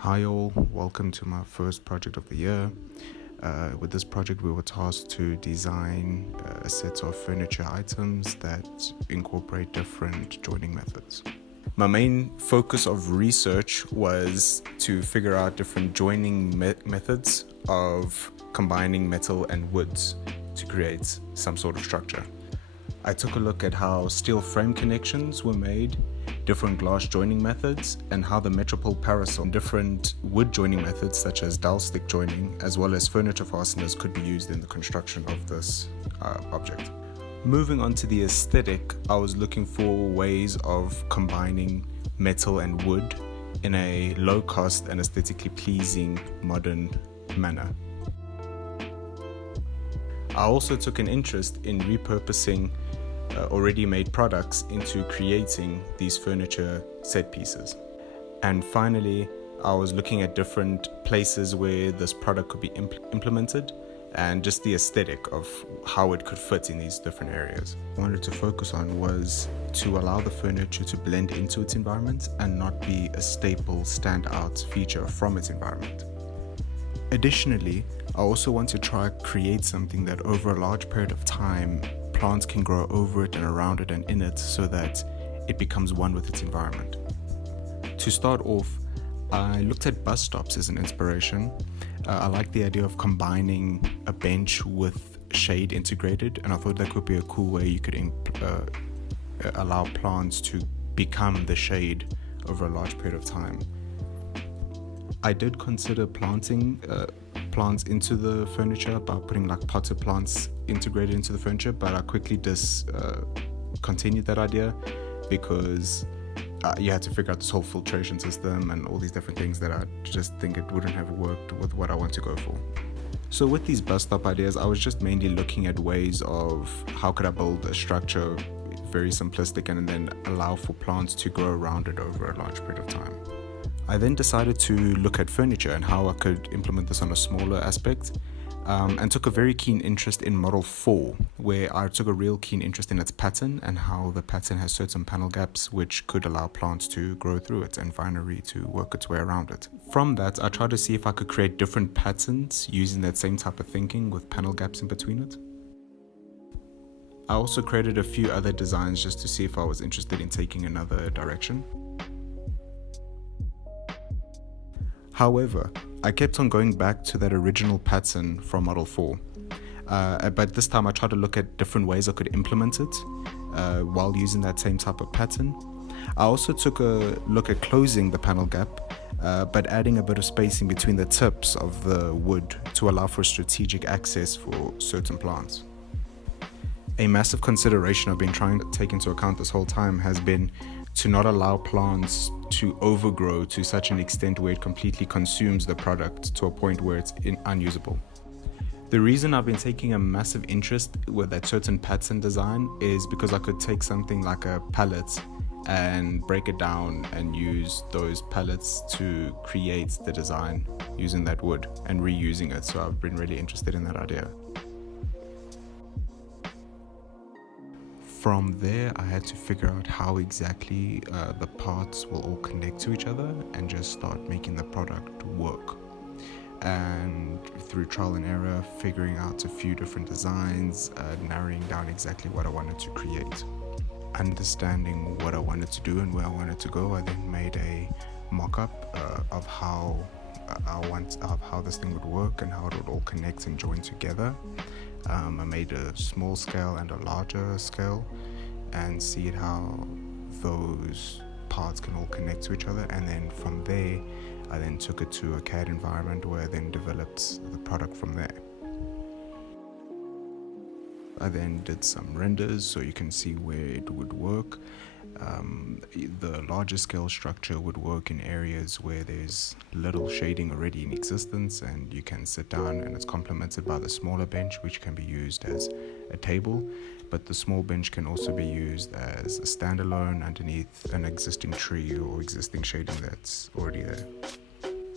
Hi all, welcome to my first project of the year. With this project we were tasked to design a set of furniture items that incorporate different joining methods. My main focus of research was to figure out different joining methods of combining metal and woods to create some sort of structure. I took a look at how steel frame connections were made, different glass joining methods, and how the Metropole parasol and different wood joining methods such as dowel stick joining as well as furniture fasteners could be used in the construction of this object. Moving on to the aesthetic, I was looking for ways of combining metal and wood in a low cost and aesthetically pleasing modern manner. I also took an interest in repurposing already made products into creating these furniture set pieces. And finally, I was looking at different places where this product could be implemented and just the aesthetic of how it could fit in these different areas. What I wanted to focus on was to allow the furniture to blend into its environment and not be a staple standout feature from its environment. Additionally, I also want to try create something that over a large period of time plants can grow over it and around it and in it so that it becomes one with its environment. To start off, I looked at bus stops as an inspiration. I like the idea of combining a bench with shade integrated, and I thought that could be a cool way you could allow plants to become the shade over a large period of time. I did consider planting plants into the furniture by putting like potted plants integrated into the furniture, but I quickly discontinued that idea because you had to figure out this whole filtration system and all these different things that I just think it wouldn't have worked with what I want to go for. So with these bus stop ideas, I was just mainly looking at ways of how could I build a structure very simplistic and then allow for plants to grow around it over a large period of time. I then decided to look at furniture and how I could implement this on a smaller aspect, and took a very keen interest in Model 4, where I took a real keen interest in its pattern and how the pattern has certain panel gaps which could allow plants to grow through it and finery to work its way around it. From that, I tried to see if I could create different patterns using that same type of thinking with panel gaps in between it. I also created a few other designs just to see if I was interested in taking another direction. However, I kept on going back to that original pattern from Model 4, but this time I tried to look at different ways I could implement it while using that same type of pattern. I also took a look at closing the panel gap, but adding a bit of spacing between the tips of the wood to allow for strategic access for certain plants. A massive consideration I've been trying to take into account this whole time has been to not allow plants to overgrow to such an extent where it completely consumes the product to a point where it's unusable. The reason I've been taking a massive interest with that certain pattern design is because I could take something like a pallet and break it down and use those pallets to create the design using that wood and reusing it. So I've been really interested in that idea. From there, I had to figure out how exactly the parts will all connect to each other and just start making the product work. And through trial and error, figuring out a few different designs, narrowing down exactly what I wanted to create. Understanding what I wanted to do and where I wanted to go, I then made a mock-up of how this thing would work and how it would all connect and join together. I made a small scale and a larger scale and see how those parts can all connect to each other, and then from there I then took it to a CAD environment where I then developed the product from there. I then did some renders so you can see where it would work. The larger scale structure would work in areas where there's little shading already in existence and you can sit down, and it's complemented by the smaller bench which can be used as a table, but the small bench can also be used as a standalone underneath an existing tree or existing shading that's already there.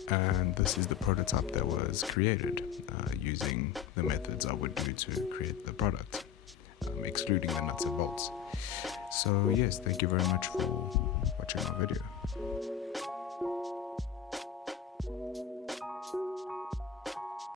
And this is the prototype that was created using the methods I would do to create the product, excluding the nuts and bolts. So yes, thank you very much for watching my video.